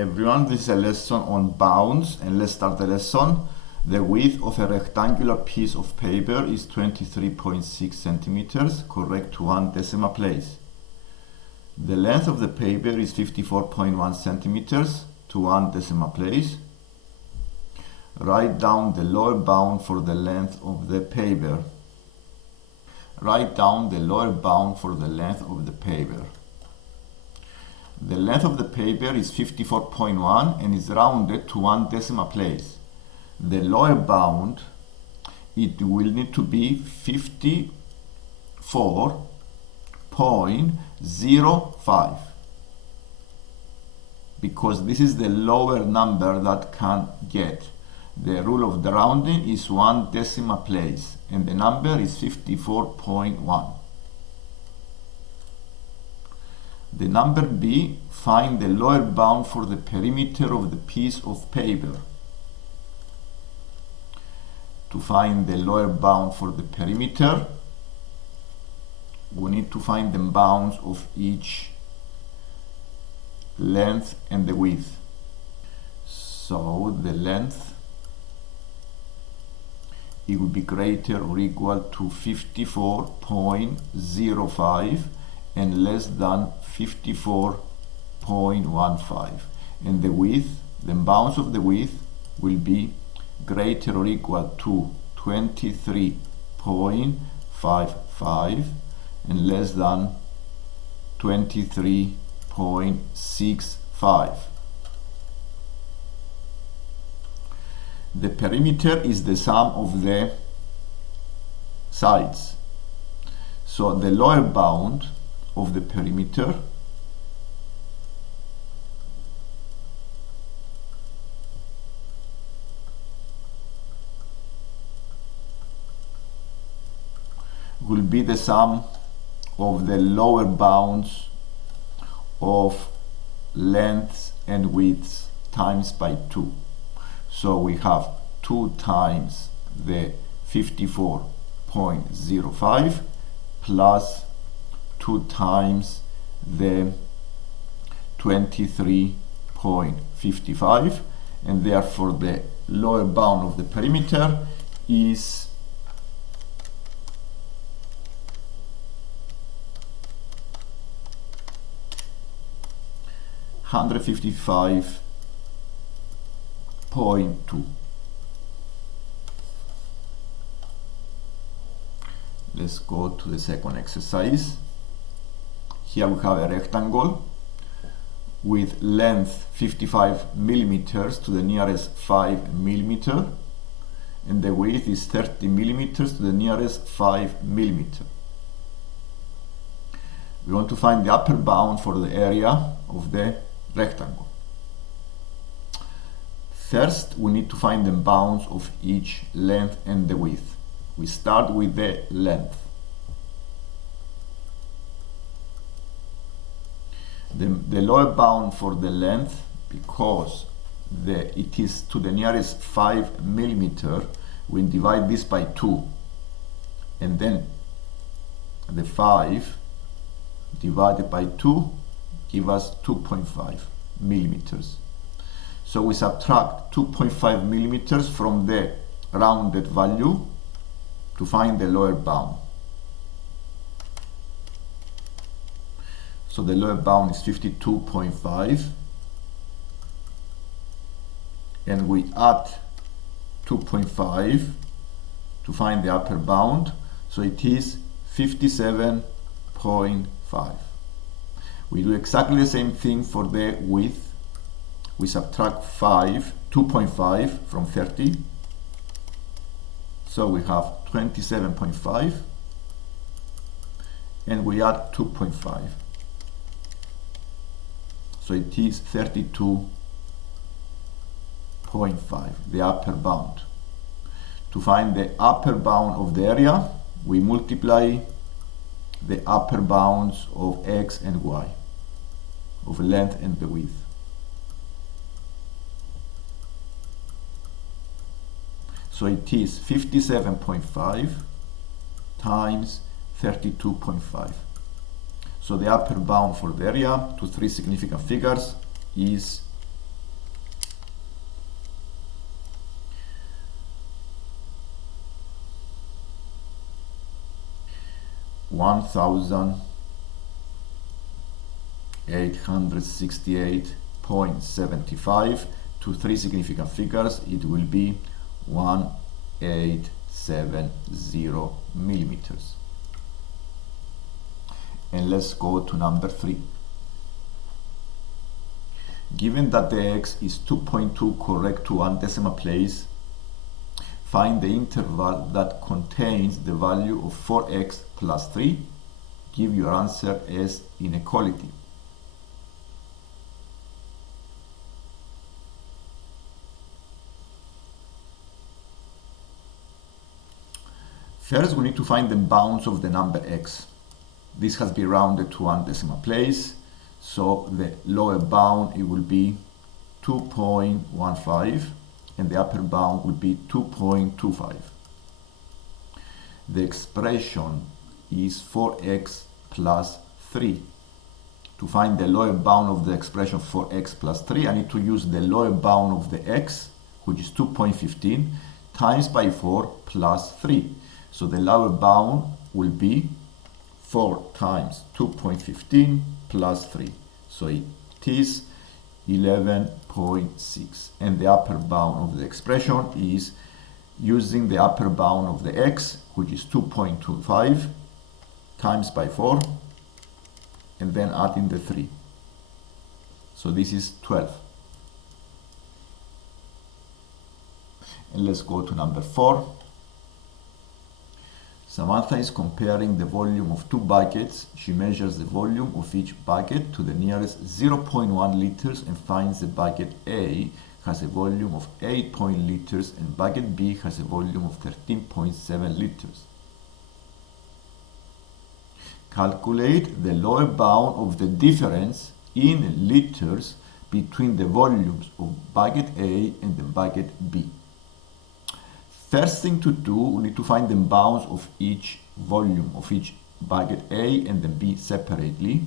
everyone, this is a lesson on bounds, and let's start the lesson. The width of a rectangular piece of paper is 23.6 centimeters, correct to one decimal place. The length of the paper is 54.1 centimeters to one decimal place. Write down the lower bound for the length of the paper. Write down the lower bound for the length of the paper. The length of the paper is 54.1 and is rounded to one decimal place. The lower bound, it will need to be 54.05 because this is the lower number that can get. The rule of the rounding is one decimal place and the number is 54.1. The number B, find the lower bound for the perimeter of the piece of paper. To find the lower bound for the perimeter, we need to find the bounds of each length and the width. So the length, it will be greater or equal to 54.05 and less than 54.15, and the width, the bounds of the width will be greater or equal to 23.55 and less than 23.65. The perimeter is the sum of the sides, so the lower bound of the perimeter will be the sum of the lower bounds of lengths and widths times by 2. So we have 2 times the 54.05 plus 2 times the 23.55, and therefore the lower bound of the perimeter is 155.2. Let's go to the second exercise. Here we have a rectangle with length 55 millimeters to the nearest 5 millimeter, and the width is 30 millimeters to the nearest 5 millimeter. We want to find the upper bound for the area of the rectangle. First, we need to find the bounds of each length and the width. We start with the length. The lower bound for the length, because it is to the nearest 5 millimeter, we divide this by 2, and then the 5 divided by 2 give us 2.5 millimeters. So we subtract 2.5 millimeters from the rounded value to find the lower bound. So the lower bound is 52.5, and we add 2.5 to find the upper bound, so it is 57.5. We do exactly the same thing for the width. We subtract 2.5 from 30, so we have 27.5, and we add 2.5. So it is 32.5, the upper bound. To find the upper bound of the area, we multiply the upper bounds of x and y, of length and the width. So it is 57.5 times 32.5. So the upper bound for the area, to three significant figures, is 1868.75 to three significant figures, it will be 1870 millimeters. And let's go to number 3. Given that the x is 2.2 correct to one decimal place, find the interval that contains the value of 4x plus 3. Give your answer as inequality. First, we need to find the bounds of the number x. This has been rounded to one decimal place, so the lower bound it will be 2.15 and the upper bound will be 2.25. The expression is 4x plus 3. To find the lower bound of the expression 4x plus 3, I need to use the lower bound of the x, which is 2.15, times by 4 plus 3. So the lower bound will be 4 times 2.15 plus 3. So it is 11.6. And the upper bound of the expression is using the upper bound of the x, which is 2.25, times by 4, and then adding the 3. So this is 12. And let's go to number 4. Samantha is comparing the volume of two buckets. She measures the volume of each bucket to the nearest 0.1 liters and finds the bucket A has a volume of 8 liters and bucket B has a volume of 13.7 liters. Calculate the lower bound of the difference in liters between the volumes of bucket A and the bucket B. First thing to do, we need to find the bounds of each volume of each bucket A and then B separately.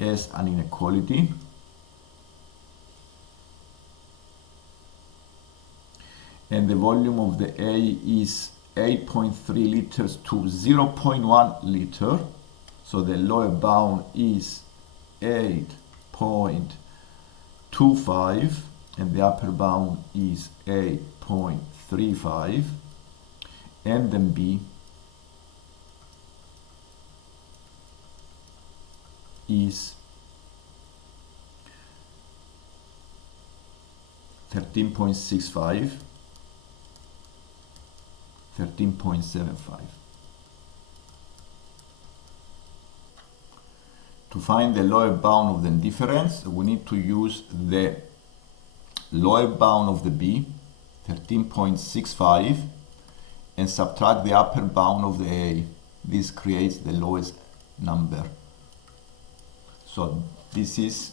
As an inequality. And the volume of the A is 8.3 liters to 0.1 liter. So the lower bound is 8.25 and the upper bound is 8.35, and then B is 13.65, 13.75. To find the lower bound of the difference, we need to use the lower bound of the B, 13.65, and subtract the upper bound of the A. This creates the lowest number. So this is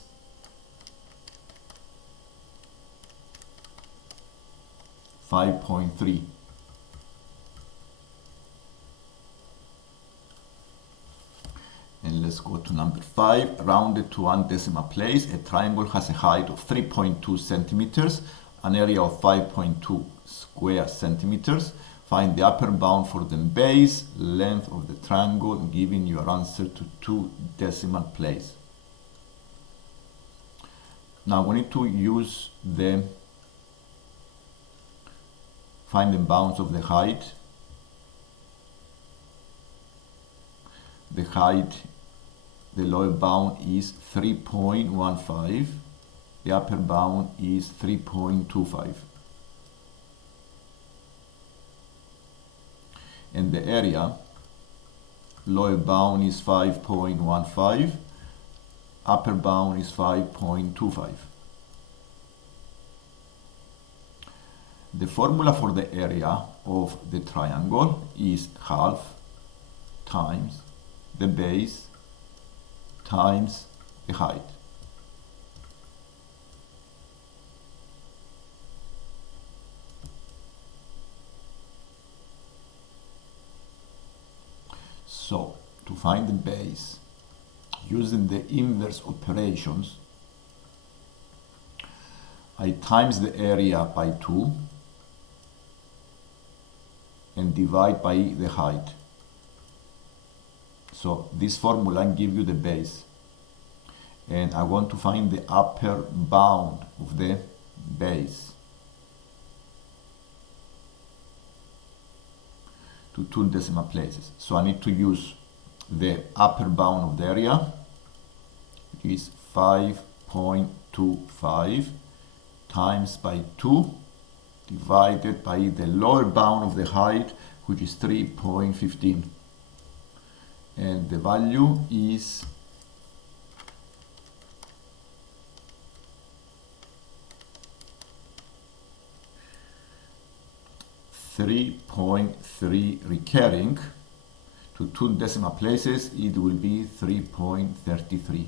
5.3. And let's go to number 5. Rounded to one decimal place, a triangle has a height of 3.2 centimeters, an area of 5.2 square centimeters. Find the upper bound for the base length of the triangle, giving your answer to 2 decimal place. Now we need to use the find the bounds of the height. The height, the lower bound is 3.15, the upper bound is 3.25. And the area, lower bound is 5.15, upper bound is 5.25. The formula for the area of the triangle is half times the base times the height. So, to find the base, using the inverse operations, I times the area by 2, and divide by the height. So this formula gives you the base. And I want to find the upper bound of the base to 2 decimal places. So I need to use the upper bound of the area, which is 5.25 times by 2 divided by the lower bound of the height, which is 3.15. And the value is 3.3 recurring to 2 decimal places, it will be 3.33.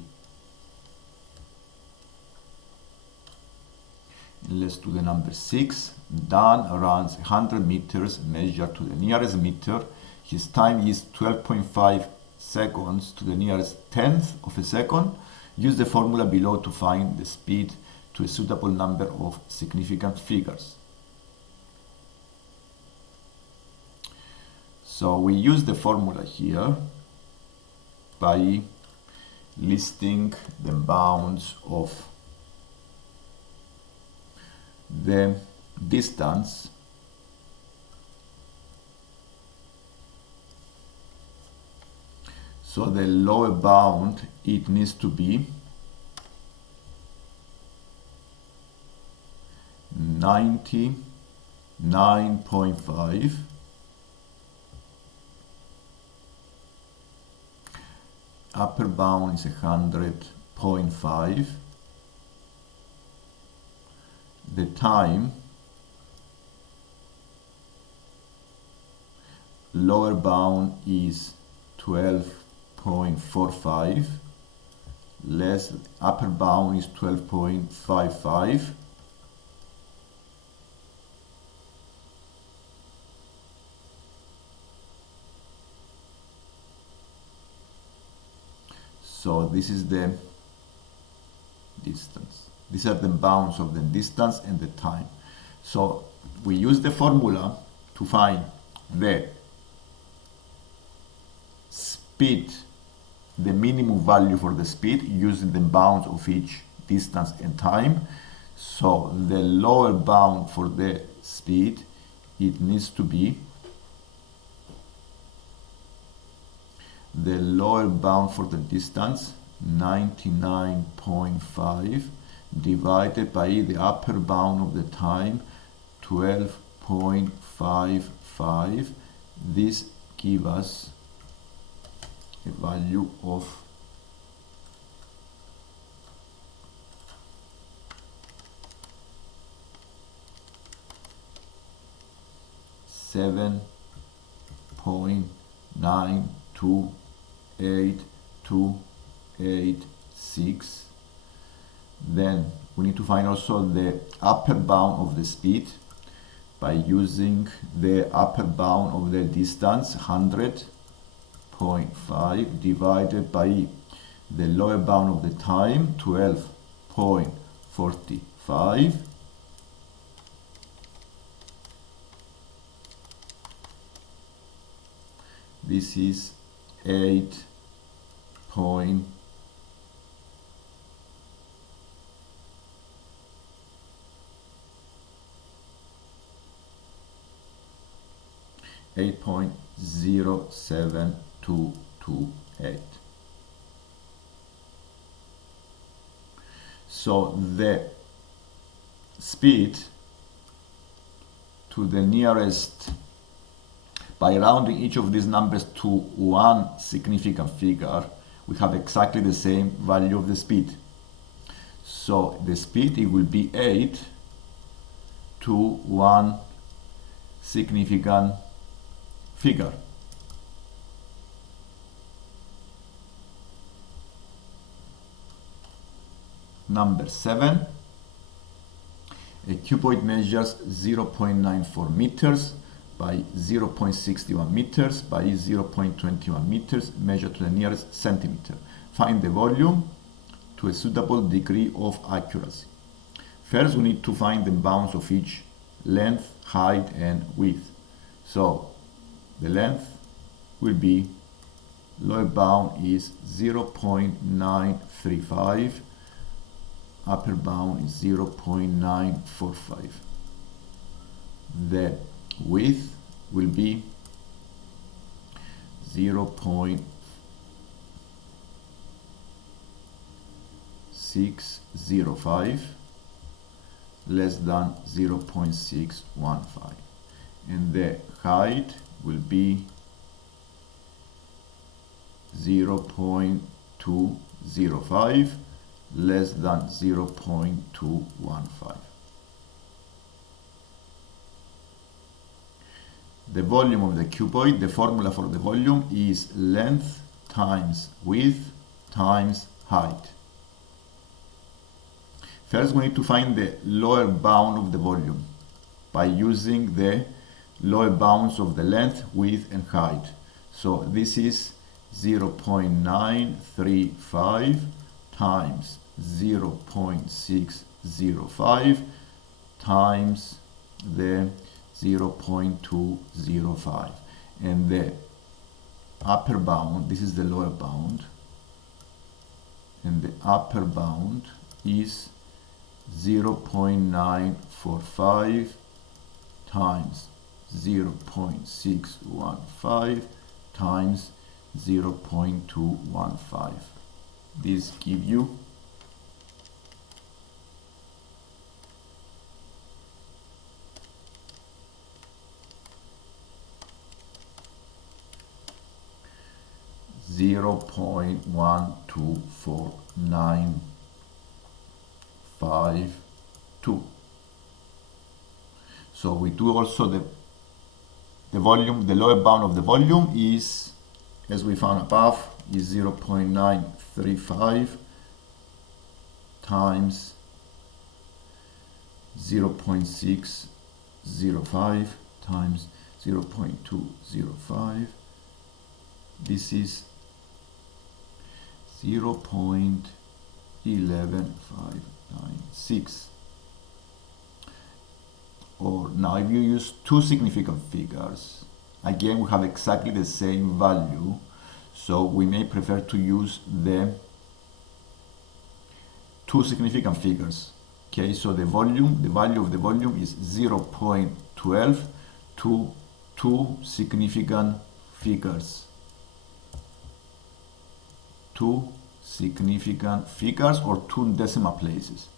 Let's do the number 6. Dan runs 100 meters measured to the nearest meter. His time is 12.5 seconds to the nearest tenth of a second. Use the formula below to find the speed to a suitable number of significant figures. So we use the formula here by listing the bounds of the distance so the lower bound, it needs to be 99.5, upper bound is 100.5, the time, lower bound is 12.45, less upper bound is 12.55. So this is the distance. These are the bounds of the distance and the time. So we use the formula to find the speed, the minimum value for the speed using the bounds of each distance and time. So the lower bound for the speed, it needs to be the lower bound for the distance 99.5 divided by the upper bound of the time 12.55. This gives us a value of 7.92886. Then we need to find also the upper bound of the speed by using the upper bound of the distance 100.5 divided by the lower bound of the time 12.45. This is 8.0 8.07228. So the speed to the nearest, by rounding each of these numbers to one significant figure, we have exactly the same value of the speed. So the speed, it will be 8 to one significant figure. Number 7. A cuboid measures 0.94 meters by 0.61 meters by 0.21 meters measured to the nearest centimeter. Find the volume to a suitable degree of accuracy. First, we need to find the bounds of each length, height, and width. So the length will be, lower bound is 0.935, upper bound is 0.945. The width will be 0.605 less than 0.615, and the height will be 0.205 less than 0.215. The volume of the cuboid, the formula for the volume is length times width times height. First, we need to find the lower bound of the volume by using the lower bounds of the length, width, and height. So this is 0.935 times 0.605 times the 0.205, and the upper bound, this is the lower bound, and the upper bound is 0.945 times 0.615 times 0.215. This gives you 0.12495. So we do also the volume, the lower bound of the volume is, as we found above, is 0.935 times 0.605 times 0.205. This is 0.11596. Or now if you use two significant figures, again we have exactly the same value, so we may prefer to use the two significant figures. Okay, so the value of the volume is 0.12 to two significant figures. Two significant figures or two decimal places.